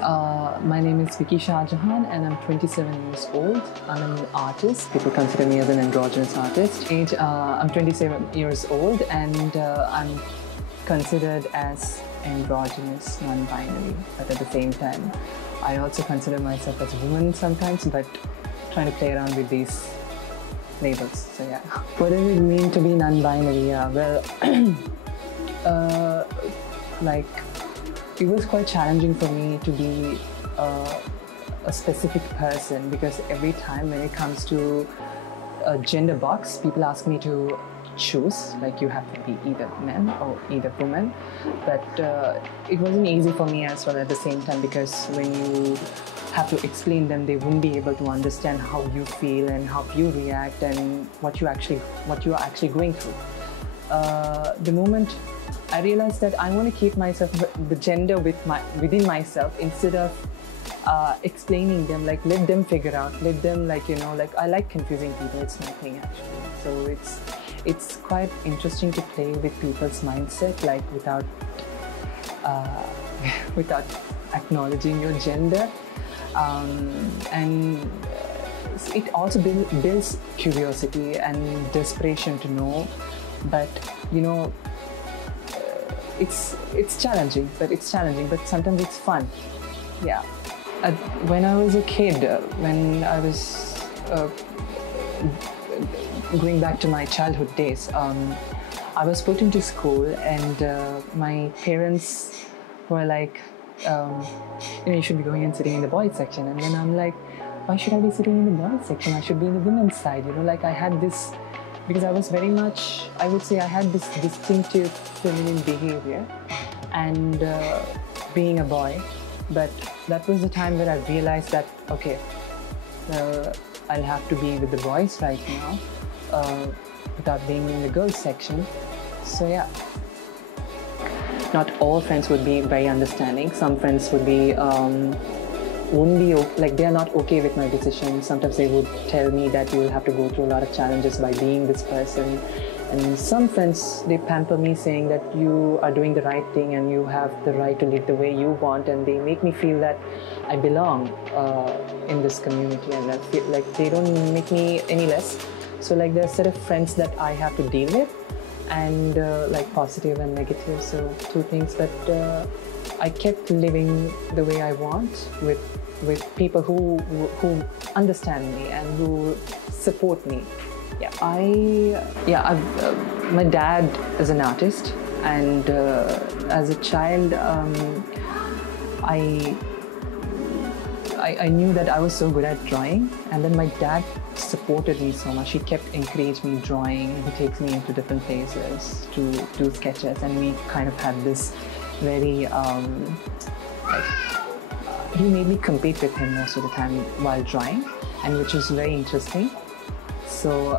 My name is Vicky Shahjehan and I'm 27 years old. I'm an artist. People consider me as an androgynous artist. I'm 27 years old and I'm considered as androgynous, non-binary. But at the same time, I also consider myself as a woman sometimes, but trying to play around with these labels. So yeah. What does it mean to be non-binary? Well, it was quite challenging for me to be a specific person, because every time when it comes to a gender box, people ask me to choose, like you have to be either man or either woman. But it wasn't easy for me as well at the same time, because when you have to explain them, they wouldn't be able to understand how you feel and how you react and what you are actually going through. The moment I realized that I want to keep myself, the gender within myself, instead of explaining them, like let them figure out, let them I like confusing people, it's my thing actually. So it's quite interesting to play with people's mindset, like without acknowledging your gender. And it also builds curiosity and desperation to know, but it's challenging, but sometimes it's fun. Yeah. When I was a kid, when I was going back to my childhood days, I was put into school, and my parents were like, you should be going and sitting in the boys section. And then I'm like, why should I be sitting in the boys section? I should be in the women's side. I had this, because I was very much, I would say I had this distinctive feminine behavior and being a boy. But that was the time where I realized that, okay, I'll have to be with the boys right now without being in the girls section. So yeah. Not all friends would be very understanding. Some friends would be, they are not okay with my decision. Sometimes they would tell me that you will have to go through a lot of challenges by being this person. And some friends, they pamper me, saying that you are doing the right thing and you have the right to live the way you want, and they make me feel that I belong in this community, and I feel like they don't make me any less. So there are a set of friends that I have to deal with, and positive and negative, so two things. But I kept living the way I want with people who understand me and who support me. Yeah, my dad is an artist, and as a child, I knew that I was so good at drawing, and then my dad supported me so much. He kept encouraging me drawing. He takes me into different places to do sketches, and we kind of had this very he made me compete with him most of the time while drawing, and which was very interesting. So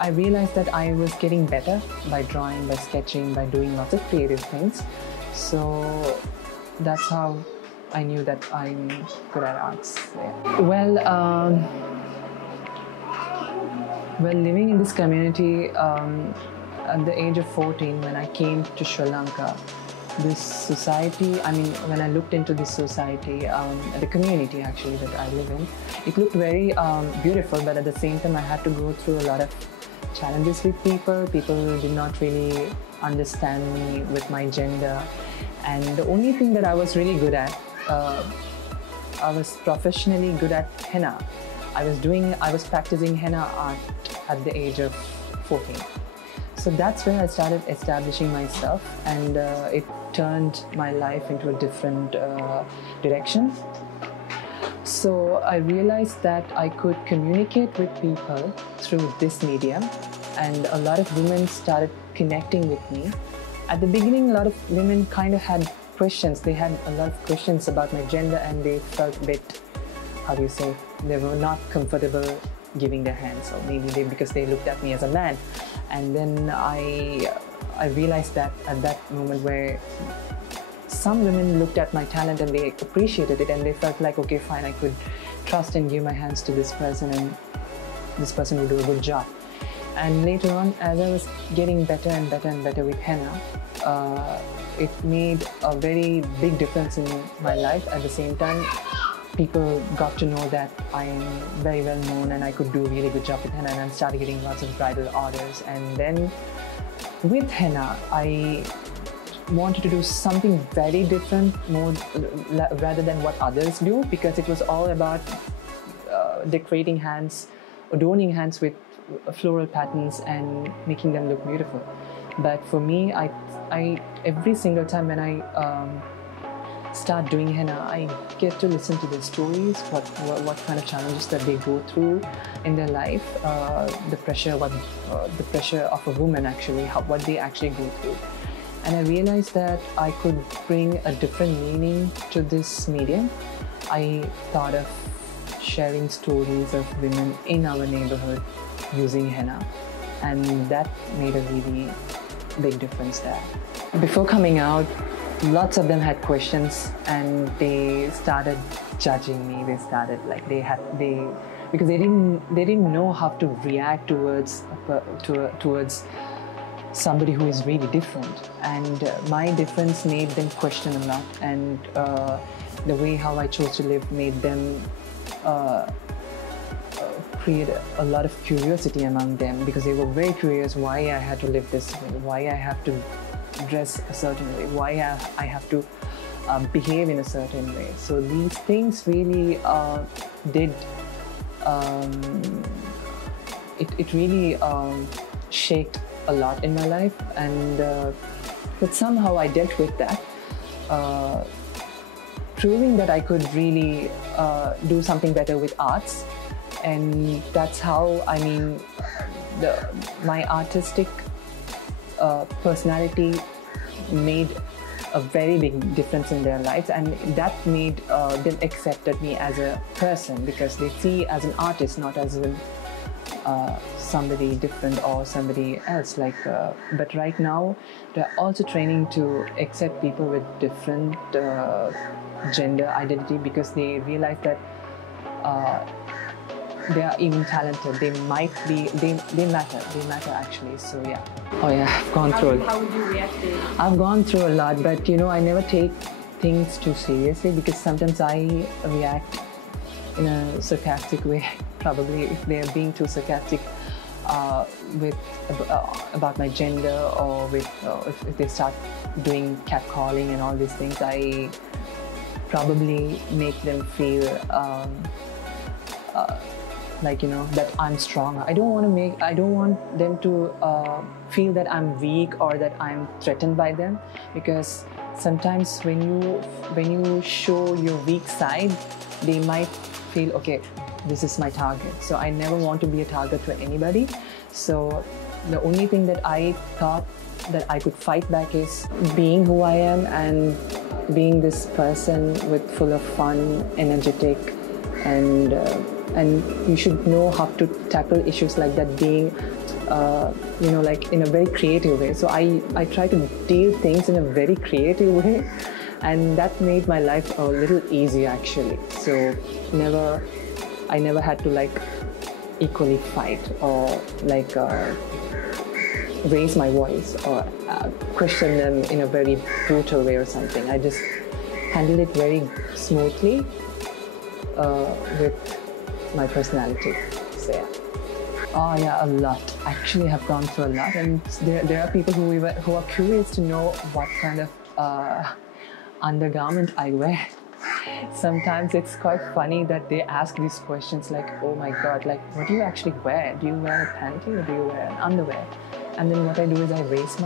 I realized that I was getting better by drawing, by sketching, by doing lots of creative things. So that's how I knew that I'm good at arts. Yeah. Well, living in this community at the age of 14, when I came to Sri Lanka, this society, when I looked into this society, the community actually that I live in, it looked very beautiful, but at the same time I had to go through a lot of challenges with people. People did not really understand me with my gender, and the only thing that I was really good at, I was professionally good at henna. I was practicing henna art at the age of 14. So that's where I started establishing myself, and it turned my life into a different direction. So I realized that I could communicate with people through this medium, and a lot of women started connecting with me. At the beginning, a lot of women kind of had questions. They had a lot of questions about my gender, and they felt a bit, they were not comfortable giving their hands, or maybe because they looked at me as a man. And then I realized that at that moment, where some women looked at my talent and they appreciated it, and they felt like, okay, fine, I could trust and give my hands to this person, and this person will do a good job. And later on, as I was getting better and better and better with henna, it made a very big difference in my life. At the same time, people got to know that I am very well known and I could do a really good job with henna, and I started getting lots of bridal orders. And then with henna, I wanted to do something very different, more rather than what others do, because it was all about decorating hands, adorning hands with floral patterns and making them look beautiful. But for me, I every single time when I start doing henna, I get to listen to their stories, what kind of challenges that they go through in their life, the pressure of a woman actually, what they actually go through. And I realized that I could bring a different meaning to this medium. I thought of sharing stories of women in our neighborhood using henna, and that made a really big difference there. Before coming out, lots of them had questions and they started judging me. They started like because they didn't know how to react towards somebody who is really different, and my difference made them question a lot, and the way how I chose to live made them create a lot of curiosity among them, because they were very curious why I had to live this way, why I have to dress a certain way, why I have to behave in a certain way. So these things really did it really shaped a lot in my life, and but somehow I dealt with that, proving that I could really do something better with arts. And that's how, I mean, my artistic personality made a very big difference in their lives, and that made them accepted me as a person, because they see as an artist, not as somebody different or somebody else. But right now, they're also training to accept people with different gender identity, because they realize that they are even talented. They might be. They matter. They matter actually. So yeah. Oh yeah, I've gone through. How would you react to it? I've gone through a lot, but you know, I never take things too seriously, because sometimes I react in a sarcastic way. Probably if they're being too sarcastic about my gender, or if they start doing catcalling and all these things, I probably make them feel like, you know, that I'm strong. I don't want them to feel that I'm weak or that I'm threatened by them, because sometimes when you show your weak side, they might feel, okay, this is my target. So I never want to be a target to anybody. So the only thing that I thought that I could fight back is being who I am, and being this person full of fun, energetic, and you should know how to tackle issues like that, being you know, like in a very creative way. So I try to deal things in a very creative way, and that made my life a little easier actually. So I never had to like equally fight, or like raise my voice, or question them in a very brutal way or something. I just handled it very smoothly with my personality. So yeah. Oh yeah, a lot. Actually, I've gone through a lot, and there are people who are curious to know what kind of undergarment I wear. Sometimes it's quite funny that they ask these questions like, oh my god, like, what do you actually wear? Do you wear a panty or do you wear an underwear? And then what I do is I raise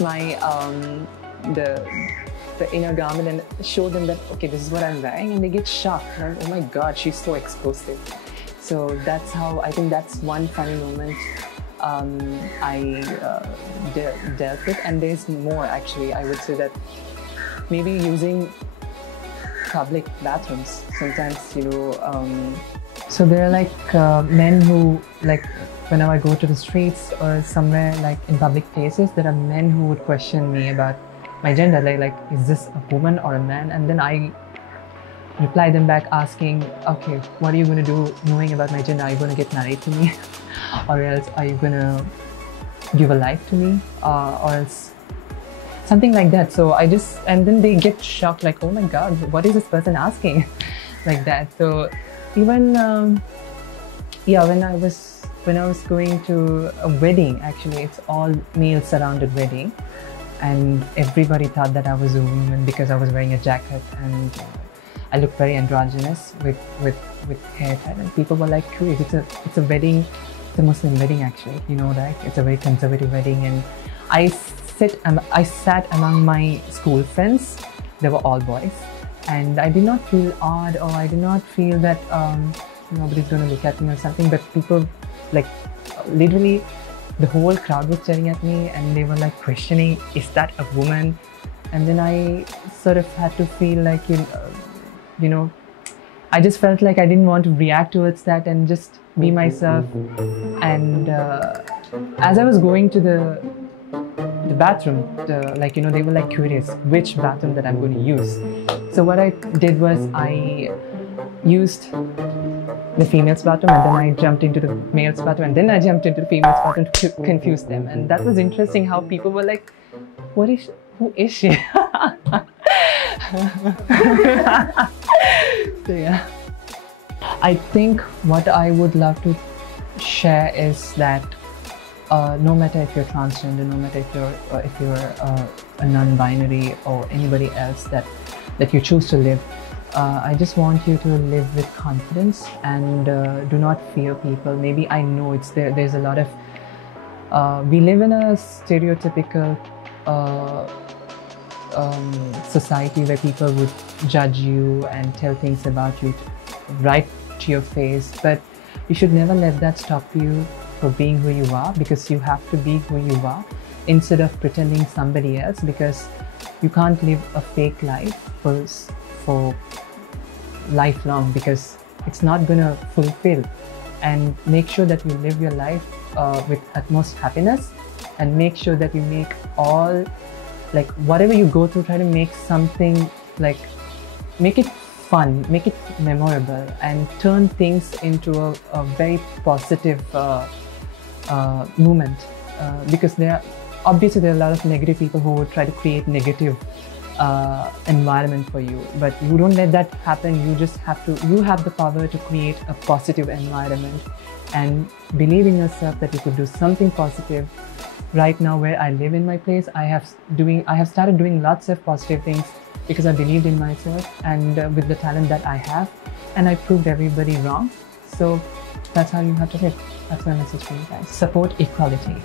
my the inner garment and show them that, okay, this is what I'm wearing, and they get shocked, like, oh my god, she's so exposed. So that's how, I think that's one funny moment I dealt with, and there's more actually. I would say that maybe using public bathrooms sometimes, you know, so there are like men who, like, whenever I go to the streets or somewhere like in public places, there are men who would question me about my gender, like is this a woman or a man? And then I reply them back asking, okay, what are you going to do knowing about my gender? Are you going to get married to me? or else are you gonna give a life to me, or else something like that. So I just, and then they get shocked, like, oh my god, what is this person asking? Like that. So even yeah, when I was going to a wedding, actually it's all male surrounded wedding, and everybody thought that I was a woman because I was wearing a jacket, and I looked very androgynous with hair tie, and people were like curious. It's a wedding, it's a Muslim wedding actually, you know, right? It's a very conservative wedding, and I sat among my school friends. They were all boys, and I did not feel odd, or I did not feel that nobody's going to look at me or something. But people, like, literally the whole crowd was staring at me, and they were like questioning, is that a woman? And then I sort of had to feel like, you know, I just felt like I didn't want to react towards that and just be myself. And as I was going to the bathroom, like, you know, they were like curious which bathroom that I'm going to use. So what I did was I used the female's bathroom, and then I jumped into the male's bathroom, and then I jumped into the female's bathroom to confuse them. And that was interesting how people were like, who is she? So yeah, I think what I would love to share is that no matter if you're transgender, no matter if you're a non-binary or anybody else that you choose to live, I just want you to live with confidence, and do not fear people. Maybe I know it's there's a lot of we live in a stereotypical society where people would judge you and tell things about you right to your face, but you should never let that stop you for being who you are, because you have to be who you are instead of pretending somebody else, because you can't live a fake life for lifelong, because it's not gonna fulfill. And make sure that you live your life with utmost happiness, and make sure that you make all, like, whatever you go through, try to make something, like, make it fun, make it memorable, and turn things into a very positive moment, because there are a lot of negative people who would try to create negative environment for you, but you don't let that happen. You just have the power to create a positive environment, and believe in yourself that you could do something positive. Right now, where I live in my place, I have started doing lots of positive things because I believed in myself, and with the talent that I have, and I proved everybody wrong. So that's how you have to live. That's my message for you guys. Support equality.